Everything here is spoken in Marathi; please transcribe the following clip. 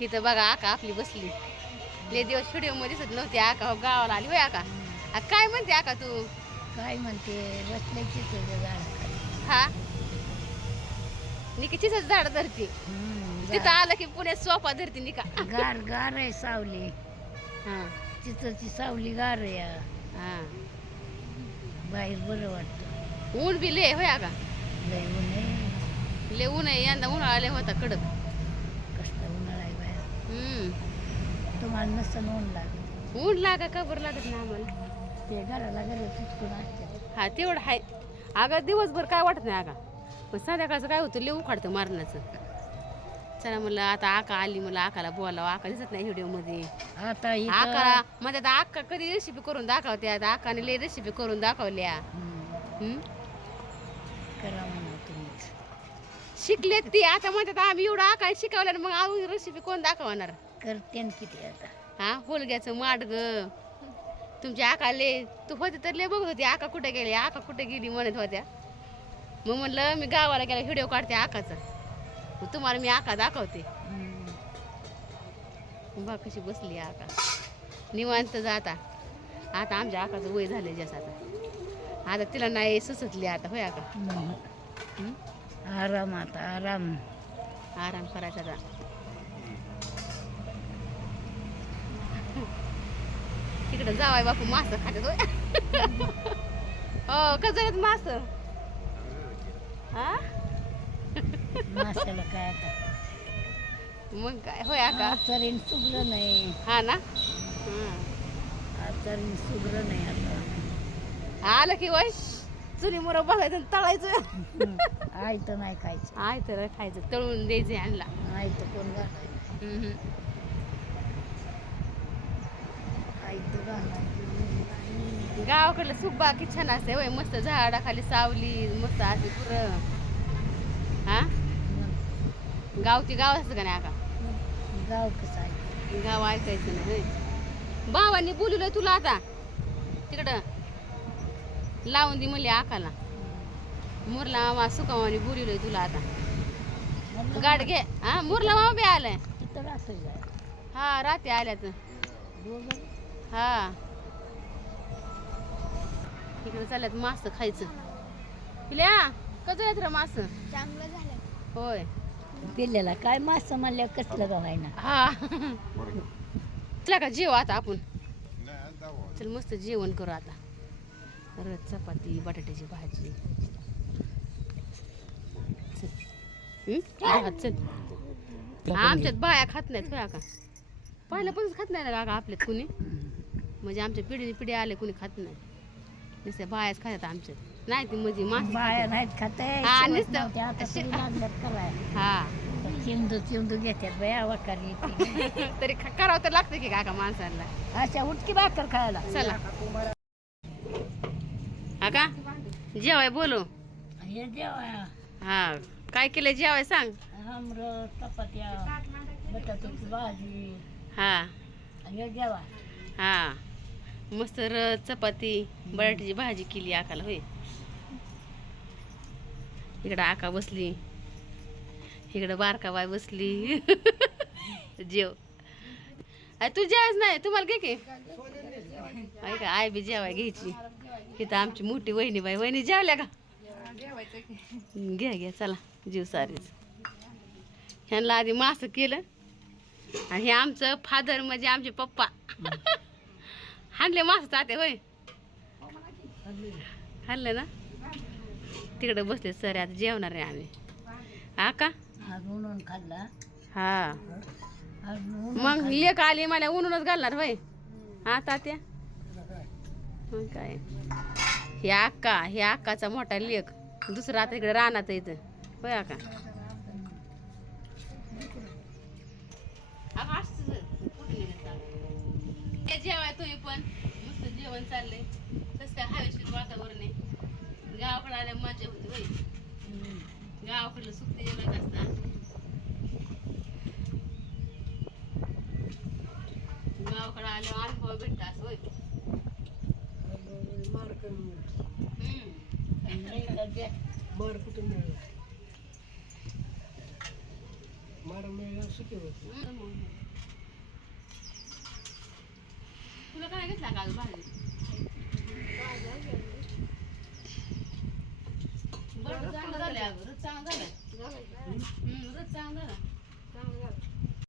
इथं बघा आका आपली बसली. लय दिवस व्हिडिओ मध्ये दिसत नव्हती आका. गावाला आली होय आका. काय म्हणते आका तू? काय म्हणते बसले चिचोच्या झाडाखाली. हा निकी चिचच झाड धरती. तिथं आलं की पुण्यात सोफा धरती निका. गार गार आहे सावली. हा चिचोची सावली गार आहे हा बाहेर बरं वाटतं. ऊन बी लय होय आका. लय ऊन आहे. लय ऊन आहे यंदा. उन्हाळा लय होता कडक. कसलं उन्हाळा आहे बाहेर. तुम्हाला नसतं ऊन लागत. ऊन लागा का बरं लागत ना आम्हाला. ते घराला घरी चिटकून असते. हा तेवढं आहे. अगं दिवसभर काय वाटत नाही अगा. पण संध्याकाळचं काय होतं लय उखाडतं मारण्याचं. चला म्हणलं आता आका आली. मला आकाला बोलावं. आका दिसत नाही व्हिडिओ मध्ये. आता आकाला म्हणजे आता आका कधी रेसिपी करून दाखवते. आता आकाने लय रेसिपी करून दाखवल्या. करा म्हणा तुम्हीच. शिकलेत ती. आता म्हणतात आम्ही एवढं आका शिकवलं मग अजून रेसिपी कोण दाखवणार. करते न किती आता. हा होलग्याचं माडग. तुमच्या आकाले तू होते तर लय बघत होती आका कुठे गेली आका कुठे गेली म्हणत होत्या. मग म्हणलं मी गावाला गेला व्हिडिओ काढते आकाचा. मग तुम्हाला मी आका दाखवते. बघ कशी बसली आका निवांत जाता. आता आमच्या आकाचं वय झालं जास्त. आता तिला नाही सुचतली आता होय आका. आराम आता आराम. आराम करायचा आता. तिकडे जावाय बापू मास खात्यात होय. हो कजळत मास. हा माशाला काय आता. मग काय होय आका. तरी सुगलं नाही. हा ना तरी सुगलं नाही आता. आलं की वय चुली मुरं बघायचं आणि तळायचं. आई तर नाही खायचं. आय तर खायचं तळून द्यायचं आणला. आई तर कोण घालायचं. आई तर घालायचं. गावाकडलं सुख बाकी छान असते वय. मस्त झाडाखाली सावली मस्त असे पुरं. हा गाव ती गाव असतं का नाही आका. गाव कसं आहे. गाव ऐकायचं नाही होय. भावांनी बोलवलंय तुला आता तिकडं लावून दे म्हणले आकाला. मुरला मामा सुकावानी बोलवलंय तुला आता. गाड घे. हा मुरला मामा बी आलाय. तिथं राहतोय जाय. हा रात्री आल्यात. हा इकडे चालल्यात मास खायचं. पिल्या कसं येत रे मास. चांगलं झालं. होय पिल्ल्याला काय मास म्हणल्यावर कसलं गाव आहे ना. हा चला का जेव आता आपण. चल मस्त जेवण करू आता. रस चपाती बटाट्याची भाजी. चल आमच्यात बाया खात नाहीत होय का. पहिल्यापासून खात नाही ना का आपल्यात कुणी. म्हणजे आमच्या पिढीने पिढी आले कुणी खात नाही. नुसत्या बायाच खातात आमच्यात. नाही ती म्हणजे मास बाया नाहीत खाते. हा, नुसतं. आता तरी लागल्यात कराय. हा चिंदू चिंदू घेतात बाया वाकारी. तरी करावं तर लागतं की काका माणसाला. अशा उठकी भाकर खायला. चला आका जेवाय बोलो. हे जेवाया. हा काय केलंय जेवाय सांग. आमरस चपात्या बटाट्याची भाजी. हा हे जेवा. हा मस्त रस चपाती बटाट्याची भाजी केली आकाला होय. इकडं आका बसली. इकडं बारका बाय बसली. जेव तू जेवायच नाही तुम्हाला घे की. का आय बी जेवाय घ्यायची. इथं आमची मोठी वहिनी बाई. वहिनी जेवल्या का. घ्या घ्या चला जीव सारीच. ह्यांना आधी मास केलं. आणि हे आमचं फादर म्हणजे आमचे पप्पा. हाणले मास ताते होय. खाल्लं ना. तिकडे बसले सर आता जेवणार आहे आम्ही. हा का आज म्हणून खाल्ला. हा मग लेक आली मला उन्हूनच घालणार होय. हा तात्या मग काय. हे अक्काचा मोठा लेक. दुसरा आता इकडे रानात इथं होय अक्का. जेवाय तुम्ही पण मस्त जेवण चाललंय. कसं काय हवेशीर वातावरण आहे. गावाकडे आल्या मजा होती होय. गावाकडलं सुख ते वेगळंच असतं. गावाकडे आल्यावर अनुभव भेटता असं होय. बरं कुठून मिळलं. तुला काय घेतला का भाजी बरं चांगलं झालं अगं रस चांगला झाला रस चांगला झाला